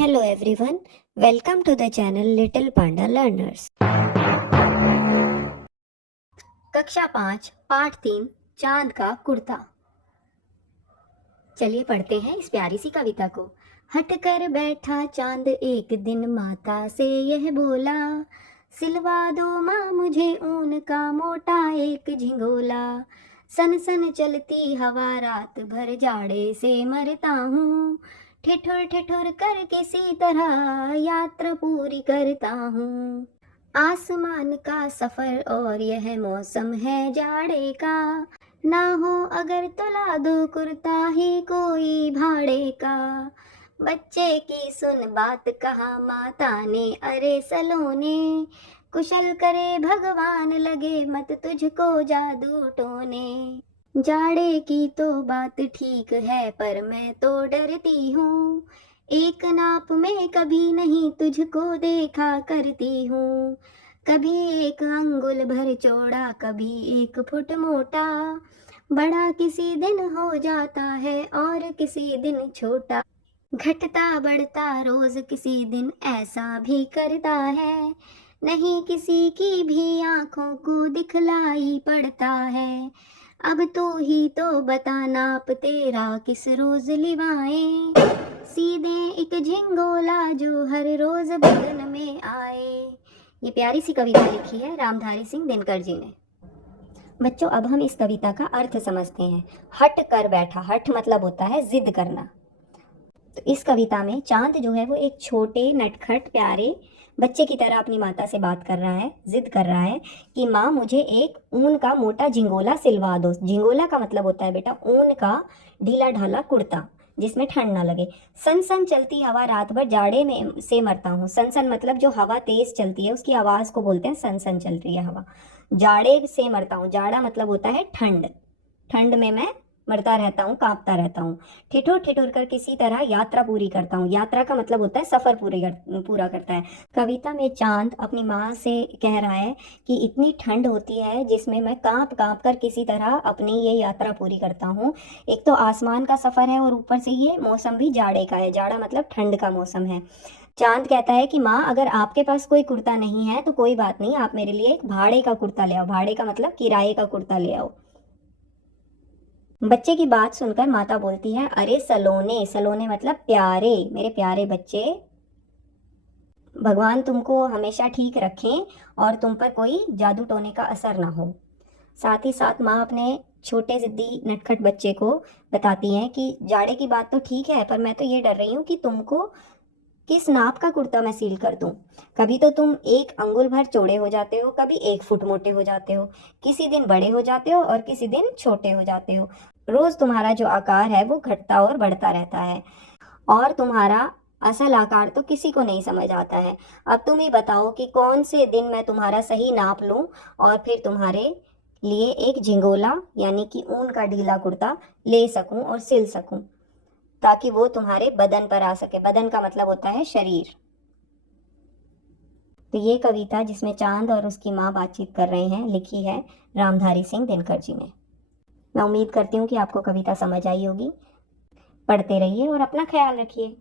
Hello everyone, welcome to the channel Little Panda Learners। कक्षा 5 पाठ 3 चांद का कुर्ता। चलिए पढ़ते हैं इस प्यारी सी कविता को। हट कर बैठा चांद एक दिन माता से यह बोला, सिलवा दो माँ मुझे ऊन का मोटा एक झिंगोला। सन सन चलती हवा रात भर जाड़े से मरता हूँ, ठिठुर ठिठुर कर किसी तरह यात्रा पूरी करता हूँ। आसमान का सफर और यह मौसम है जाड़े का, ना हो अगर तो ला दो कुर्ता ही कोई भाड़े का। बच्चे की सुन बात कहा माता ने, अरे सलोने कुशल करे भगवान लगे मत तुझको जादू टोने। जाड़े की तो बात ठीक है पर मैं तो डरती हूँ, एक नाप में कभी नहीं तुझको देखा करती हूँ। कभी एक अंगुल भर चौड़ा कभी 1 फुट मोटा, बड़ा किसी दिन हो जाता है और किसी दिन छोटा। घटता बढ़ता रोज किसी दिन ऐसा भी करता है, नहीं किसी की भी आंखों को दिखलाई पड़ता है। अब तू ही तो बता नाप तेरा किस रोज लिवाएं, सीधे एक झिंगोला जो हर रोज बदन में आए। ये प्यारी सी कविता लिखी है रामधारी सिंह दिनकर जी ने। बच्चों अब हम इस कविता का अर्थ समझते हैं। हट कर बैठा, हट मतलब होता है जिद करना। तो इस कविता में चांद जो है वो एक छोटे नटखट प्यारे बच्चे की तरह अपनी माता से बात कर रहा है, जिद कर रहा है कि माँ मुझे एक ऊन का मोटा झिंगोला सिलवा दो। झिंगोला का मतलब होता है बेटा ऊन का ढीला ढाला कुर्ता जिसमें ठंड ना लगे। सन सन चलती हवा रात भर जाड़े में से मरता हूँ। सन सन मतलब जो हवा तेज चलती है उसकी आवाज को बोलते हैं सन सन चल रही है हवा। जाड़े से मरता हूँ, जाड़ा मतलब होता है ठंड, ठंड में मैं मरता रहता हूँ, कांपता रहता हूँ। ठिठुर ठिठुर कर किसी तरह यात्रा पूरी करता हूँ। यात्रा का मतलब होता है सफर पूरा करता है। कविता में चांद अपनी माँ से कह रहा है कि इतनी ठंड होती है जिसमें मैं कांप कांप कर किसी तरह अपनी ये यात्रा पूरी करता हूँ। एक तो आसमान का सफर है और ऊपर से ये मौसम भी जाड़े का है। जाड़ा मतलब ठंड का मौसम है। चांद कहता है कि माँ अगर आपके पास कोई कुर्ता नहीं है तो कोई बात नहीं, आप मेरे लिए एक भाड़े का कुर्ता ले आओ। भाड़े का मतलब किराए का कुर्ता ले आओ। बच्चे की बात सुनकर माता बोलती है, अरे सलोने, सलोने मतलब प्यारे, मेरे प्यारे बच्चे, भगवान तुमको हमेशा ठीक रखें और तुम पर कोई जादू टोने का असर ना हो। साथ ही साथ माँ अपने छोटे जिद्दी नटखट बच्चे को बताती है कि जाड़े की बात तो ठीक है पर मैं तो ये डर रही हूँ कि तुमको किस नाप का कुर्ता मैं सील कर दूं। कभी तो तुम 1 अंगुल भर चौड़े हो जाते हो, कभी 1 फुट मोटे हो जाते हो, किसी दिन बड़े हो जाते हो और किसी दिन छोटे हो जाते हो। रोज तुम्हारा जो आकार है वो घटता और बढ़ता रहता है और तुम्हारा असल आकार तो किसी को नहीं समझ आता है। अब तुम ही बताओ कि कौन से दिन मैं तुम्हारा सही नाप लूं और फिर तुम्हारे लिए एक झिंगोला यानी कि ऊन का ढीला कुर्ता ले सकूं और सिल सकूं ताकि वो तुम्हारे बदन पर आ सके। बदन का मतलब होता है शरीर। तो ये कविता जिसमें चांद और उसकी माँ बातचीत कर रहे हैं लिखी है रामधारी सिंह दिनकर जी ने। मैं उम्मीद करती हूँ कि आपको कविता समझ आई होगी। पढ़ते रहिए और अपना ख्याल रखिए।